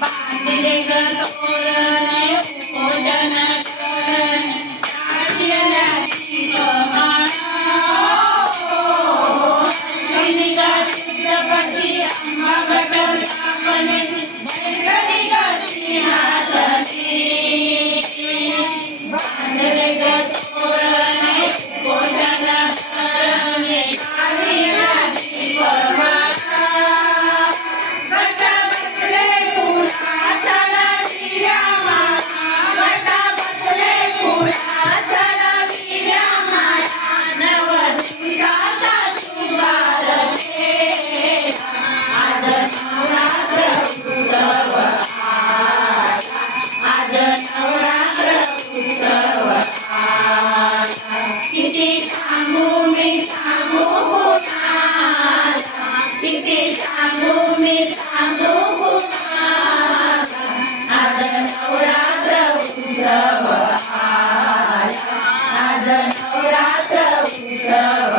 बांधले ग तोरण भोजन करण काढल्याची शुद्धपती अंबगट स्थापने बैठली ग सिंहासनी बांधले ग तोरण भोजन करण काढल्याची किती सांगू मी सांगू कुणाला किती सांगू मी सांगू कुणाला आज नवरात्र उत्सव आज नवरात्र उत्सव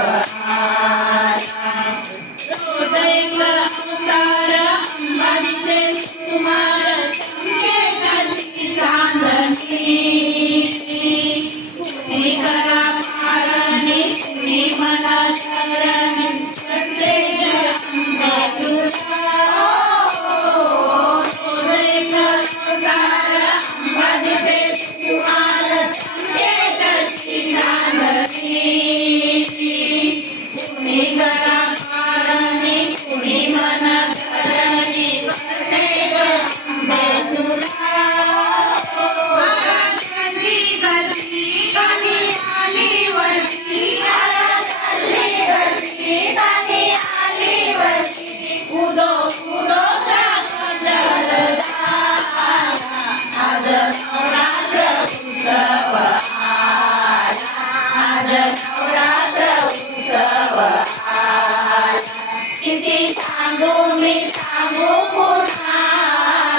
रोज एक अवतार अंबाचे सुमार चमके कशी चांदणी कुणी करा पारणी कुणी मला चरणी प्रत्येक अंबातुला रोज एक अवतार अंबाचे सुमार चमके कशी चांदणी कुणी करा पारणी कुणी मला चरणी प्रत्येक अंबातुला उदो उदो आज नवरात्र उत्सव आज नवरात्र उत्सव किती सांगू मी सांगू कुणाला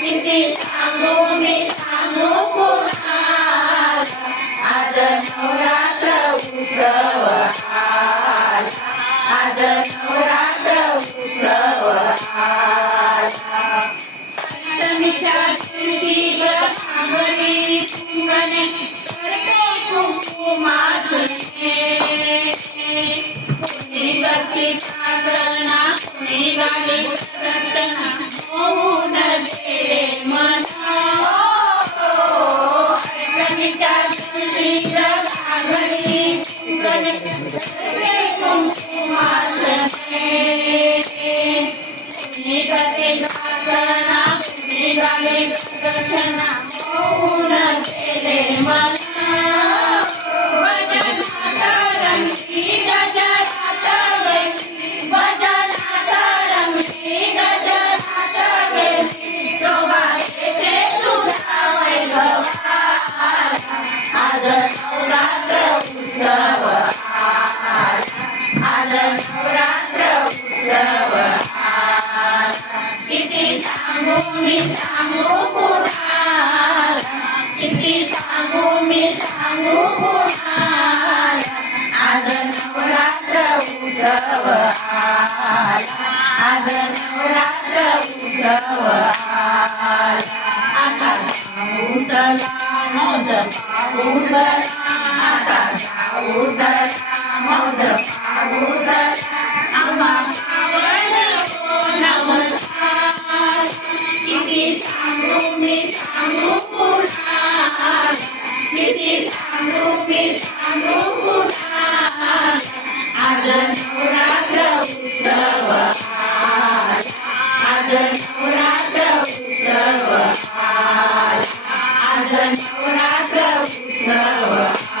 किती सांगू मी सांगू कुणाला आज नवरात्र उत्सव आज नवरात्र उत्सव अष्टमीच्या दिवशी सांगली कुंकणे करते कुंकुमार्चने कुणी करते प्रार्थना कुणी गाणे प्रार्थना होऊन गेले मन अष्टमीच्या दिवशी सांगली कुंकणे करते कुंकुमार्चने कुणी करते प्रार्थना कुणी गाणे प्रार्थना होऊन गेले मन भजनात रंगी गजरात गेली भजनात रंगी गजरात गेली शोभायते तुझा वैभवा आज नवरात्र उत्सव आज नवरात्र उत्सव किती सांगू मी सांगू कुणाला किती सांगू मी सांगू कुणाला आज नवरात्र उत्सव आज नवरात्र उत्सव आता जाऊ चला मौज पाहू चला आता जाऊ चला मौज पाहू चला आम्हा नमस्कार किती सांगू मी सांगू कुणाला किती सांगू मी सांगू कुणाला आज नवरात्र उत्सव आज नवरात्र उत्सव आज नवरात्र उत्सव